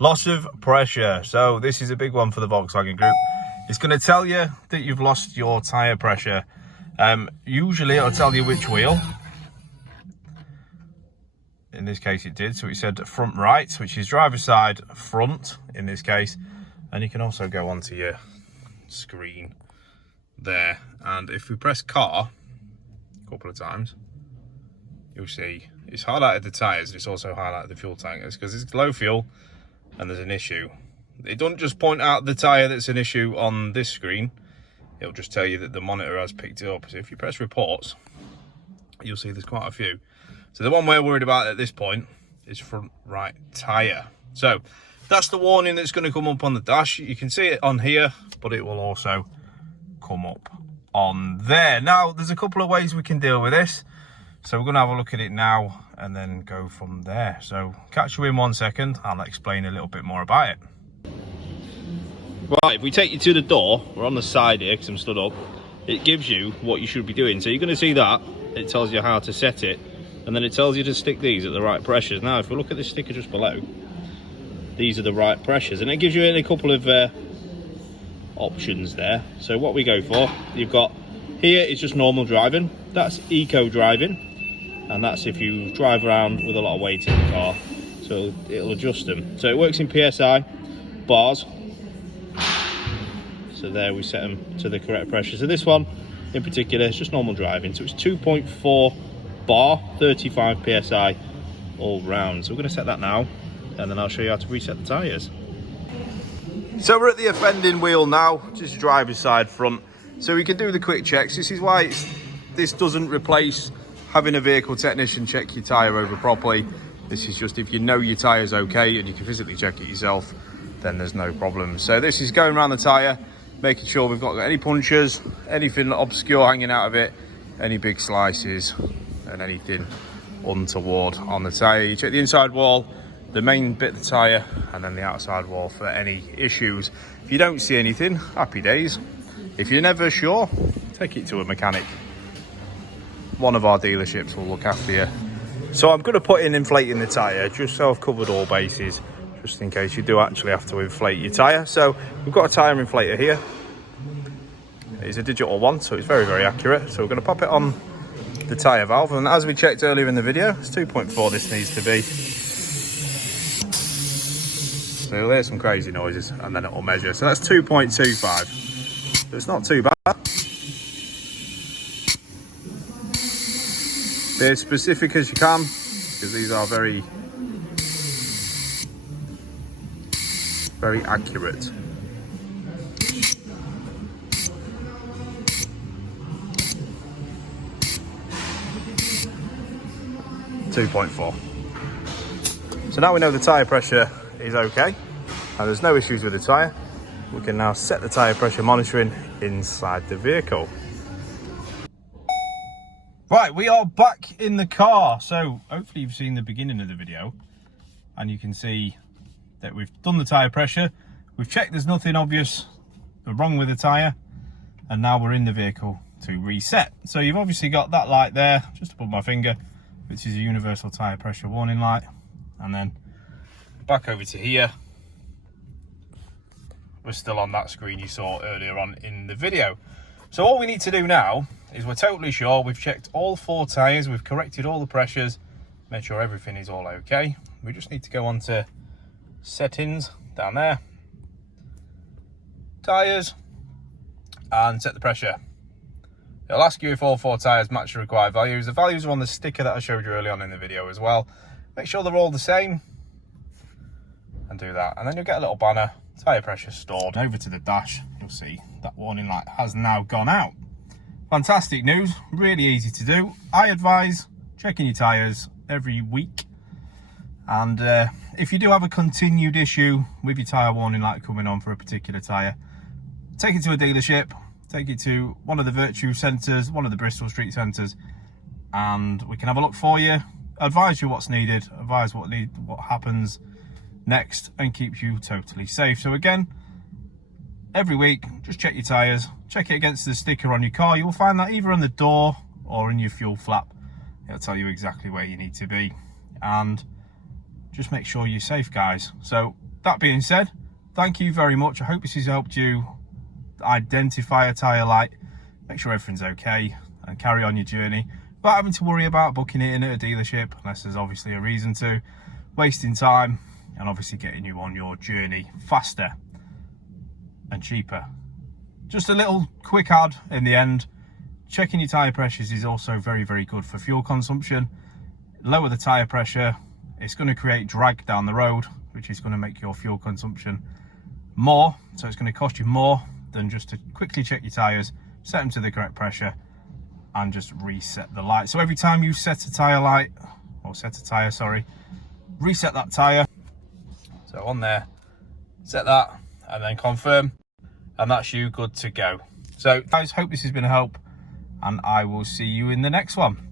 Loss of pressure. So this is a big one for the Volkswagen Group. It's going to tell you that you've lost your tyre pressure. Usually it'll tell you which wheel. In this case it did, so it said front right, which is driver's side front in this case. And you can also go onto your screen there, and if we press car a couple of times, you'll see it's highlighted the tyres, and it's also highlighted the fuel tankers because it's low fuel and there's an issue. It doesn't just point out the tyre that's an issue on this screen, it'll just tell you that the monitor has picked it up. So if you press reports, you'll see there's quite a few. So the one we're worried about at this point is front right tyre. So that's the warning that's going to come up on the dash. You can see it on here, but it will also come up on there. Now, there's a couple of ways we can deal with this. So we're going to have a look at it now and then go from there. So catch you in 1 second. I'll explain a little bit more about it. Right, if we take you to the door, we're on the side here because I'm stood up. It gives you what you should be doing. So you're going to see that. It tells you how to set it. And then it tells you to stick these at the right pressures. Now, if we look at this sticker just below, these are the right pressures. And it gives you a couple of options there. So what we go for, you've got here is just normal driving. That's eco driving. And that's if you drive around with a lot of weight in the car. So it'll adjust them. So it works in PSI, bars. So there we set them to the correct pressure. So this one in particular is just normal driving. So it's 2.4 bar, 35 PSI all round. So we're going to set that now, and then I'll show you how to reset the tyres. So we're at the offending wheel now, just driver's side front. So we can do the quick checks. This is why this doesn't replace having a vehicle technician check your tyre over properly. This is just if you know your tyre's okay and you can physically check it yourself, then there's no problem. So this is going around the tyre, making sure we've not got any punctures, anything obscure hanging out of it, any big slices and anything untoward on the tyre. You check the inside wall, the main bit of the tyre, and then the outside wall for any issues. If you don't see anything, happy days. If you're never sure, take it to a mechanic. One of our dealerships will look after you. So I'm going to put in inflating the tyre, just so I've covered all bases, just in case you do actually have to inflate your tyre. So we've got a tyre inflator here. It's a digital one, so it's very, very accurate. So we're going to pop it on the tyre valve, and as we checked earlier in the video, it's 2.4 this needs to be. So you'll hear some crazy noises and then it will measure. So that's 2.25. So it's not too bad. Be as specific as you can, because these are very, very accurate. .4. So now we know the tyre pressure is okay and there's no issues with the tyre. We can now set the tyre pressure monitoring inside the vehicle. Right, we are back in the car. So hopefully you've seen the beginning of the video and you can see that we've done the tyre pressure. We've checked there's nothing obvious wrong with the tyre, and now we're in the vehicle to reset. So you've obviously got that light there just above my finger, which is a universal tyre pressure warning light. And then back over to here, we're still on that screen you saw earlier on in the video. So all we need to do now is we're totally sure we've checked all 4 tyres, we've corrected all the pressures, made sure everything is all okay. We just need to go on to settings down there, tyres, and set the pressure. It'll ask you if all 4 tyres match the required values. The values are on the sticker that I showed you earlier on in the video as well. Make sure they're all the same and do that. And then you'll get a little banner, tyre pressure stored. Over to the dash, you'll see that warning light has now gone out. Fantastic news, really easy to do. I advise checking your tyres every week. And if you do have a continued issue with your tyre warning light coming on for a particular tyre, take it to a dealership. Take it to one of the Virtue centres, one of the Bristol Street centres, and we can have a look for you, advise you what's needed, advise what happens next, and keep you totally safe. So again, every week, just check your tyres, check it against the sticker on your car. You will find that either on the door or in your fuel flap. It'll tell you exactly where you need to be. And just make sure you're safe, guys. So that being said, thank you very much. I hope this has helped you identify a tyre light, make sure everything's okay, and carry on your journey without having to worry about booking it in at a dealership, unless there's obviously a reason to, wasting time, and obviously getting you on your journey faster and cheaper. Just a little quick ad in the end. Checking your tyre pressures is also very, very good for fuel consumption. Lower the tyre pressure, it's going to create drag down the road, which is going to make your fuel consumption more. So it's going to cost you more than just to quickly check your tyres, set them to the correct pressure, and just reset the light. So every time you set a tyre light, or set a tyre, sorry, reset that tyre. So on there, set that, and then confirm, and that's you good to go. So guys, hope this has been a help, and I will see you in the next one.